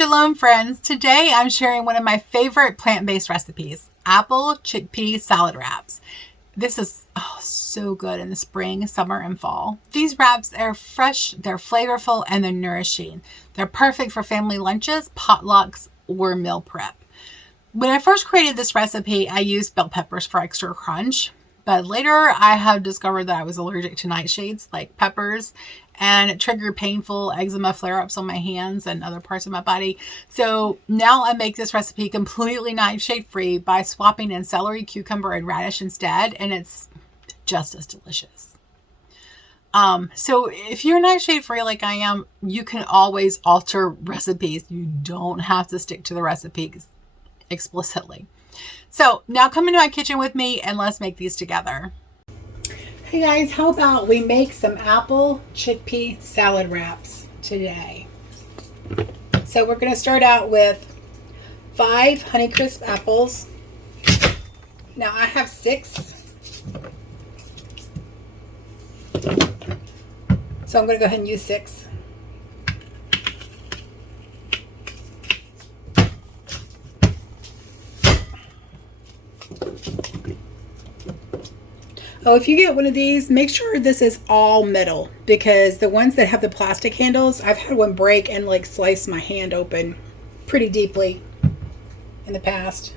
Shalom friends. Today I'm sharing one of my favorite plant-based recipes, Apple Chickpea Salad Wraps. This is so good in the spring, summer, and fall. These wraps are fresh, they're flavorful, and they're nourishing. They're perfect for family lunches, potlucks, or meal prep. When I first created this recipe, I used bell peppers for extra crunch. But later I have discovered that I was allergic to nightshades like peppers, and it triggered painful eczema flare-ups on my hands and other parts of my body. So now I make this recipe completely nightshade-free by swapping in celery, cucumber, and radish instead, and it's just as delicious. So if you're nightshade-free like I am, you can always alter recipes. You don't have to stick to the recipes explicitly. So now come into my kitchen with me and let's make these together. Hey guys, how about we make some apple chickpea salad wraps today? So we're going to start out with 5 Honeycrisp apples. Now I have 6. So I'm going to go ahead and use 6. Oh, if you get one of these, make sure this is all metal, because the ones that have the plastic handles, I've had one break and like slice my hand open pretty deeply in the past.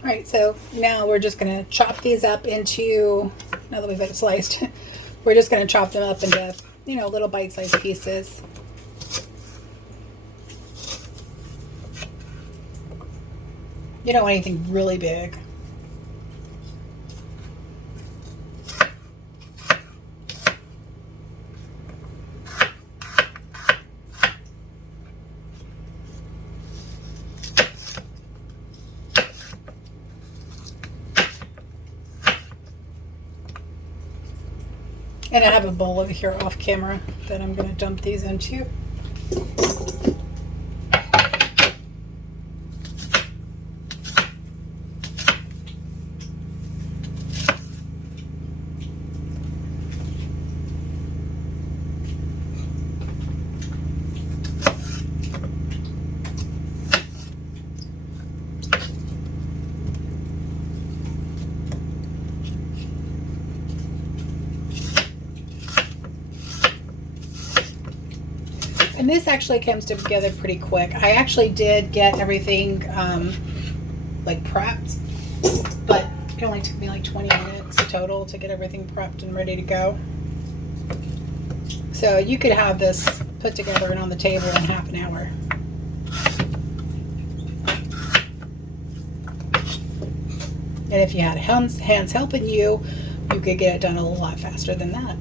Alright, so now we're just going to chop these up into, now that we've got it sliced, we're just going to chop them up into, little bite-sized pieces. You don't want anything really big. And I have a bowl over here off camera that I'm going to dump these into. And this actually comes together pretty quick. I actually did get everything like prepped, but it only took me like 20 minutes total to get everything prepped and ready to go. So you could have this put together and on the table in half an hour. And if you had hands helping you, you could get it done a lot faster than that.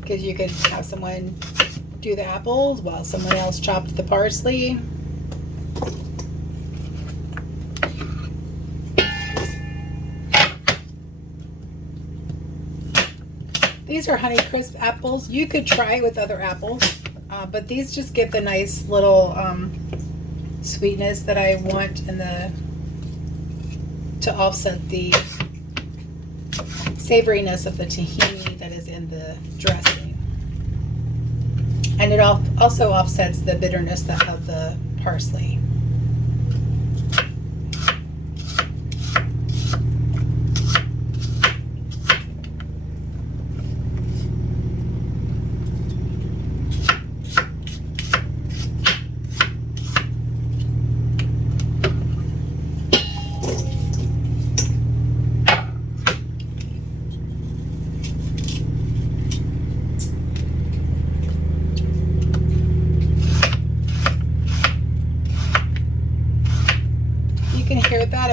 Because you could have someone do the apples while someone else chopped the parsley. These are Honeycrisp apples. You could try it with other apples, but these just give the nice little sweetness that I want to offset the savoriness of the tahini that is in the dressing. And it also offsets the bitterness of the parsley.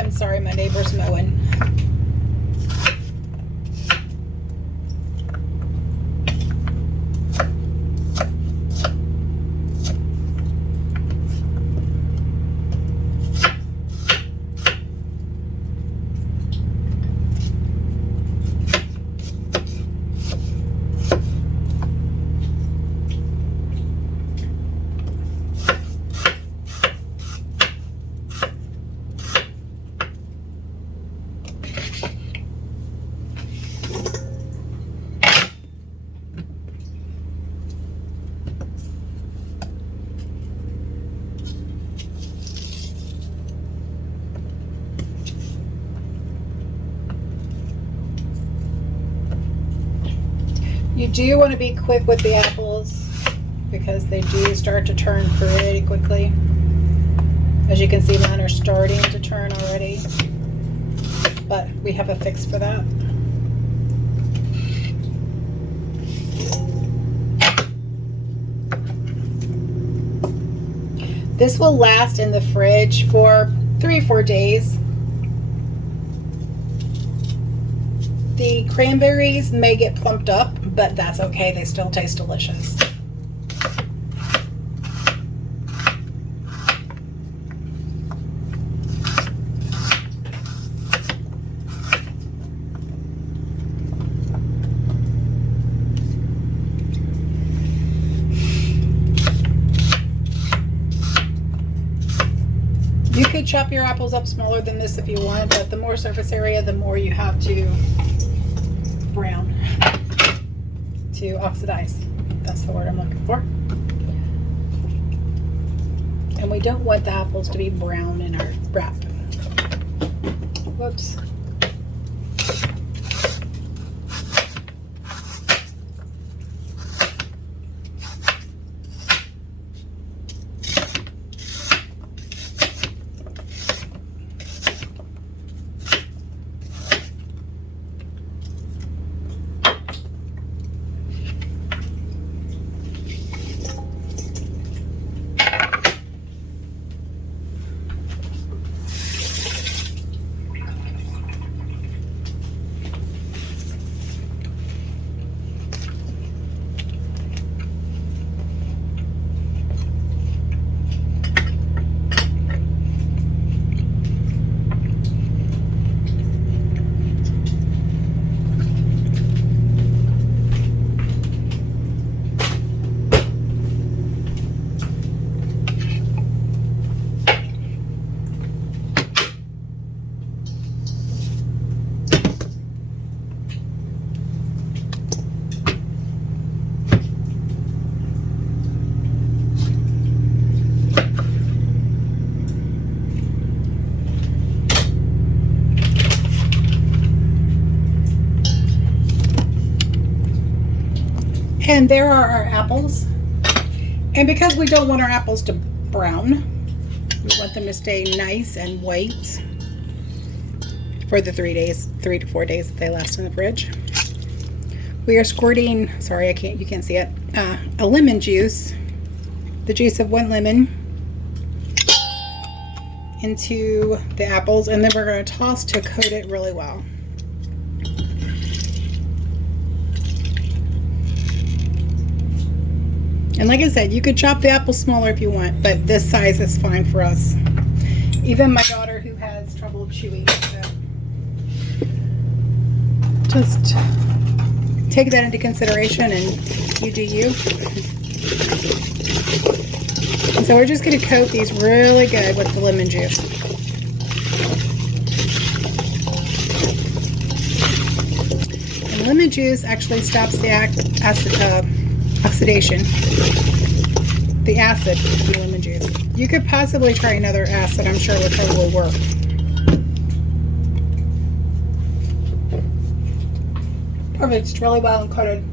And sorry, my neighbor's mowing. You do want to be quick with the apples because they do start to turn pretty quickly. As you can see, mine are starting to turn already, but we have a fix for that. This will last in the fridge for 3 or 4 days. The cranberries may get plumped up, but that's okay. They still taste delicious. You could chop your apples up smaller than this if you want, but the more surface area, the more you have to brown, to oxidize. That's the word I'm looking for. And we don't want the apples to be brown in our wrap. Whoops. And there are our apples. And because we don't want our apples to brown, we want them to stay nice and white for the 3 to 4 days that they last in the fridge. We are squirting, sorry, you can't see it, a lemon juice, the juice of 1 lemon into the apples, and then we're going to toss to coat it really well. And like I said, you could chop the apple smaller if you want, but this size is fine for us. Even my daughter, who has trouble chewing, so just take that into consideration and you do you. And so we're just going to coat these really good with the lemon juice. And lemon juice actually stops the oxidation, the acid of the lemon juice. You could possibly try another acid. I'm sure it would probably work. Perfect. It's really well coated.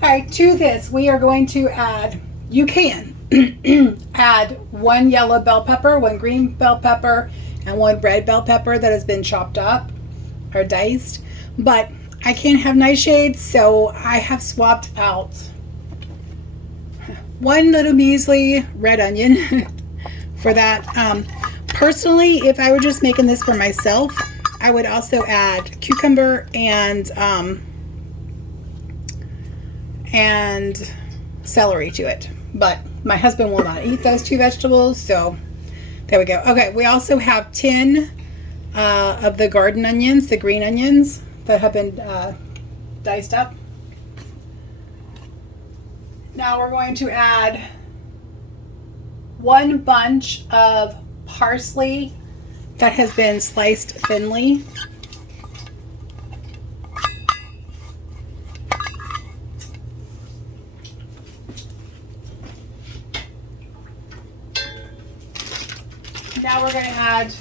Alright, to this we are going to add, you can add 1 yellow bell pepper, 1 green bell pepper, and 1 red bell pepper that has been chopped up or diced. But I can't have nightshade, so I have swapped out 1 little measly red onion for that. Personally, if I were just making this for myself, I would also add cucumber and celery to it. But my husband will not eat those two vegetables, so there we go. Okay, we also have 10 of the garden onions, the green onions that have been diced up. Now we're going to add 1 bunch of parsley that has been sliced thinly. Now we're going to add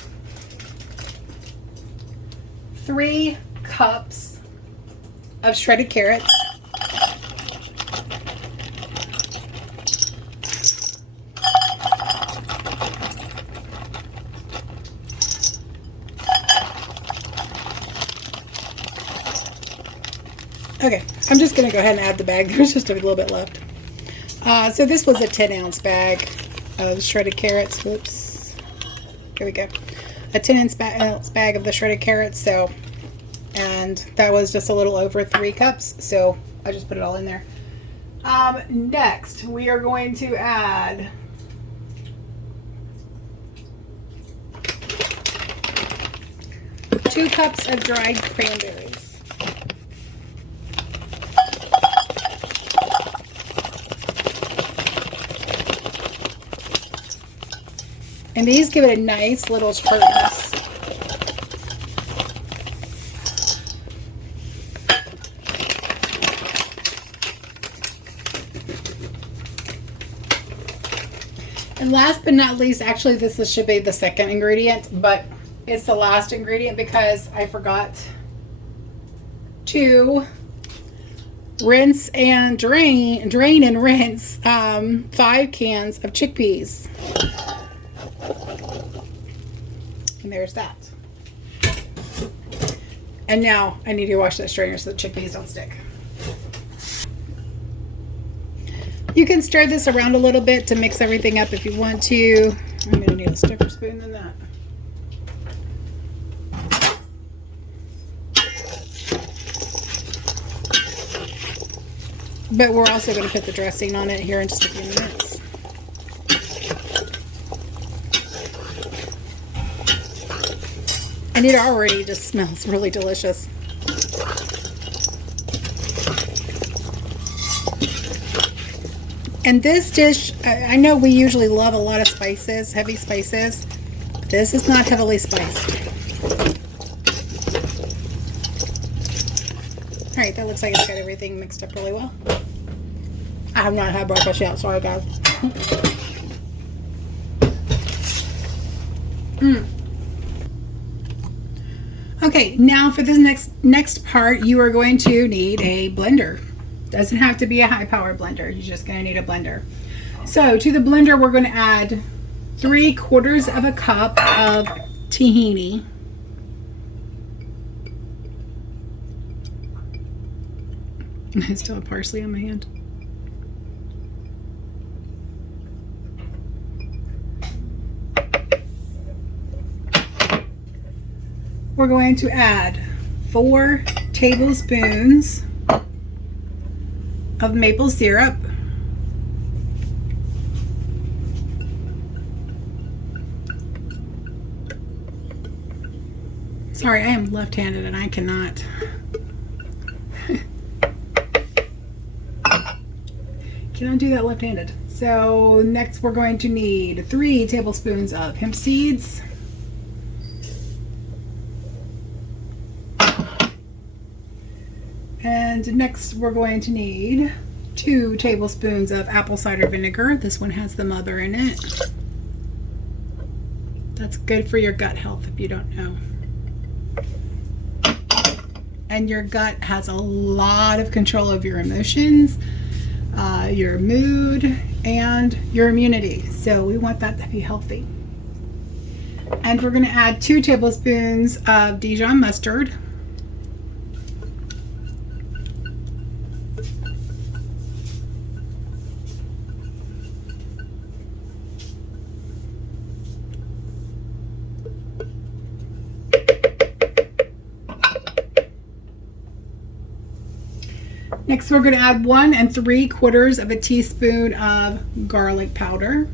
3 cups of shredded carrots. Okay, I'm just going to go ahead and add the bag. There's just a little bit left. So this was a 10-ounce bag of shredded carrots. Whoops. Here we go. A 10-ounce bag of the shredded carrots. So, and that was just a little over 3 cups. So I just put it all in there. Next, we are going to add two cups of dried cranberries. And these give it a nice little tartness. And last but not least, actually this should be the second ingredient, but it's the last ingredient because I forgot to rinse and drain and rinse 5 cans of chickpeas. And there's that. And now I need to wash that strainer so the chickpeas don't stick. You can stir this around a little bit to mix everything up if you want to. I'm going to need a stiffer spoon than that. But we're also going to put the dressing on it here in just a few minutes. And it already just smells really delicious. And this dish, I know we usually love a lot of spices, heavy spices. But this is not heavily spiced. Alright, that looks like it's got everything mixed up really well. I have not had breakfast yet, sorry guys. Okay, now for this next part, you are going to need a blender. Doesn't have to be a high-powered blender. You're just going to need a blender. So to the blender, we're going to add 3/4 of a cup of tahini. I still have parsley on my hand. We're going to add 4 tablespoons of maple syrup. Sorry, I am left-handed and I cannot. Cannot do that left-handed. So next we're going to need 3 tablespoons of hemp seeds. And next we're going to need 2 tablespoons of apple cider vinegar. This one has the mother in it. That's good for your gut health if you don't know. And your gut has a lot of control of your emotions, your mood, and your immunity. So we want that to be healthy. And we're going to add 2 tablespoons of Dijon mustard. Next, we're going to add 1 3/4 teaspoon of garlic powder.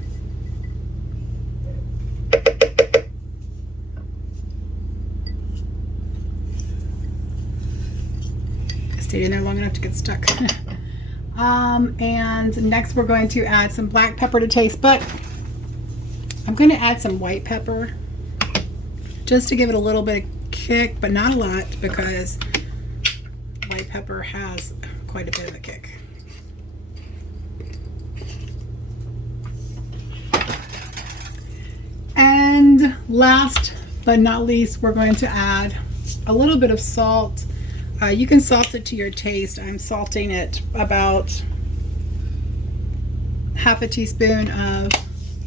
Stayed in there long enough to get stuck. And next we're going to add some black pepper to taste, but I'm going to add some white pepper just to give it a little bit of kick, but not a lot, because white pepper has quite a bit of a kick. And last but not least, we're going to add a little bit of salt. You can salt it to your taste. I'm salting it about 1/2 teaspoon of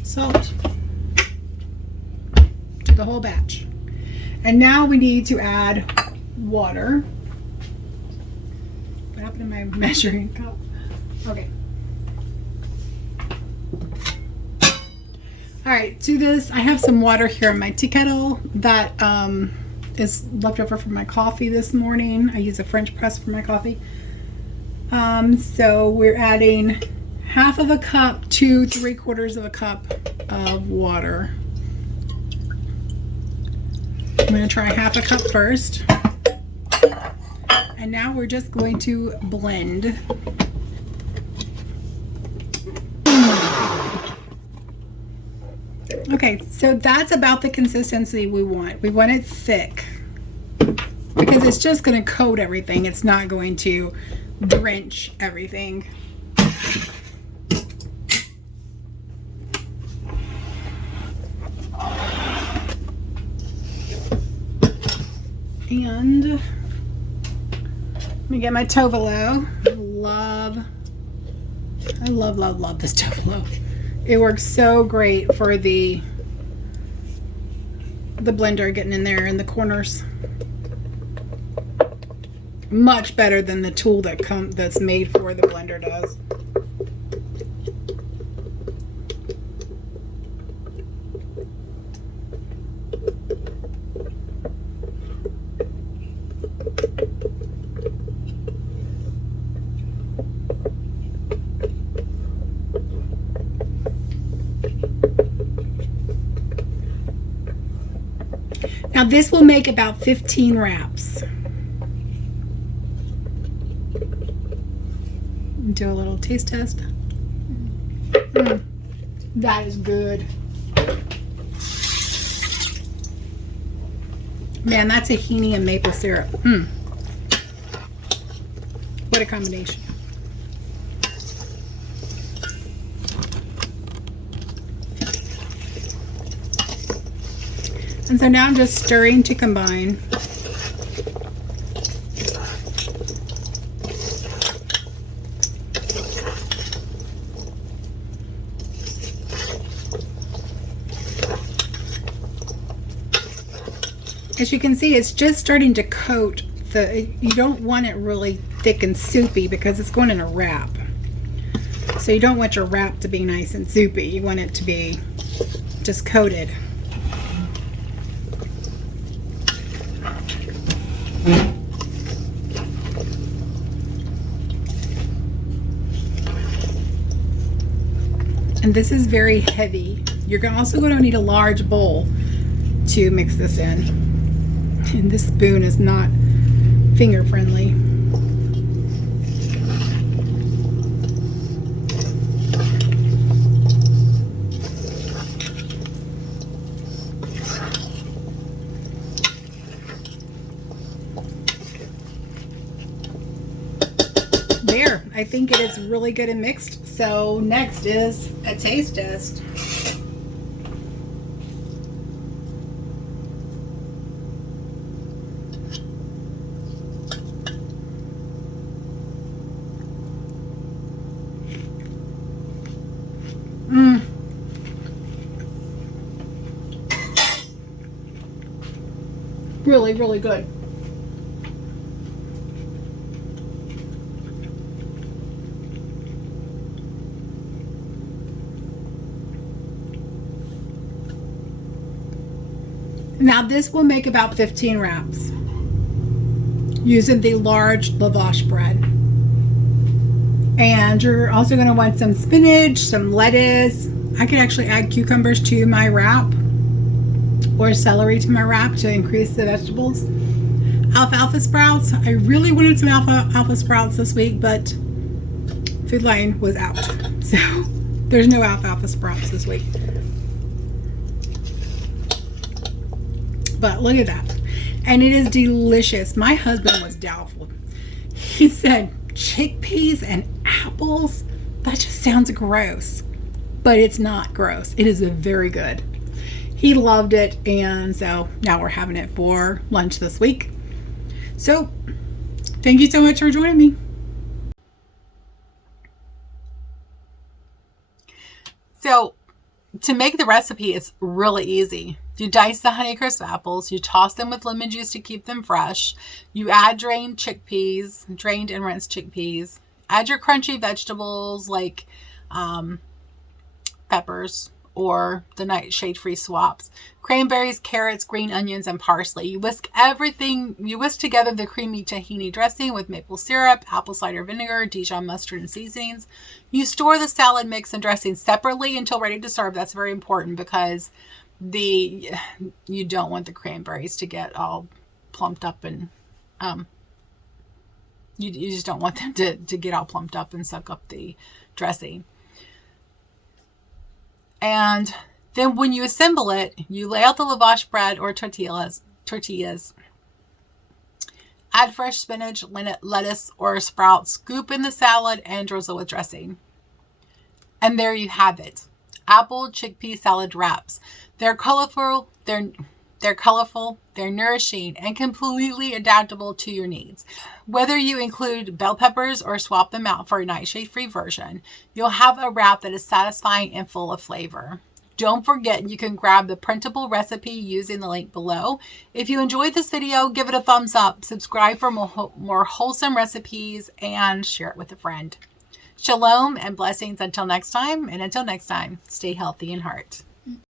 salt to the whole batch. And now we need to add water. What happened to my measuring cup? Okay. All right, to this, I have some water here in my tea kettle that is left over from my coffee this morning. I use a French press for my coffee. So we're adding 1/2 cup to 3/4 cup of water. I'm going to try 1/2 cup first. And now we're just going to blend. Okay, so that's about the consistency we want. We want it thick because it's just going to coat everything. It's not going to drench everything. And let me get my Tovolo. I love this Tovolo. It works so great for the blender getting in there in the corners. Much better than the tool that's made for the blender does. Now this will make about 15 wraps. Do a little taste test. That is good. Man, that's tahini and maple syrup. What a combination. And so now I'm just stirring to combine. As you can see, it's just starting to coat you don't want it really thick and soupy because it's going in a wrap. So you don't want your wrap to be nice and soupy. You want it to be just coated. And this is very heavy. You're also going to need a large bowl to mix this in. And this spoon is not finger friendly. There, I think it is really good and mixed. So next is a taste test. Really, really good. Now this will make about 15 wraps using the large lavash bread. And you're also going to want some spinach, some lettuce. I could actually add cucumbers to my wrap or celery to my wrap to increase the vegetables. Alfalfa sprouts. I really wanted some alfalfa sprouts this week, but Food Lion was out. So there's no alfalfa sprouts this week. But look at that. And it is delicious. My husband was doubtful. He said, chickpeas and apples? That just sounds gross. But it's not gross. It is very good. He loved it, and so now we're having it for lunch this week. So, thank you so much for joining me. So, to make the recipe, it's really easy. You dice the Honeycrisp apples. You toss them with lemon juice to keep them fresh. You add drained and rinsed chickpeas. Add your crunchy vegetables like peppers or the nightshade-free swaps. Cranberries, carrots, green onions, and parsley. You whisk together the creamy tahini dressing with maple syrup, apple cider vinegar, Dijon mustard, and seasonings. You store the salad mix and dressing separately until ready to serve. That's very important because you don't want the cranberries to get all plumped up and you just don't want them to get all plumped up and suck up the dressing. And then when you assemble it, you lay out the lavash bread or tortillas, add fresh spinach, lettuce, or sprouts, scoop in the salad, and drizzle with dressing. And there you have it. Apple Chickpea Salad Wraps. They're colorful, they're nourishing, and completely adaptable to your needs. Whether you include bell peppers or swap them out for a nightshade-free version, you'll have a wrap that is satisfying and full of flavor. Don't forget, you can grab the printable recipe using the link below. If you enjoyed this video, give it a thumbs up, subscribe for more wholesome recipes, and share it with a friend. Shalom and blessings until next time. And until next time, stay healthy in heart.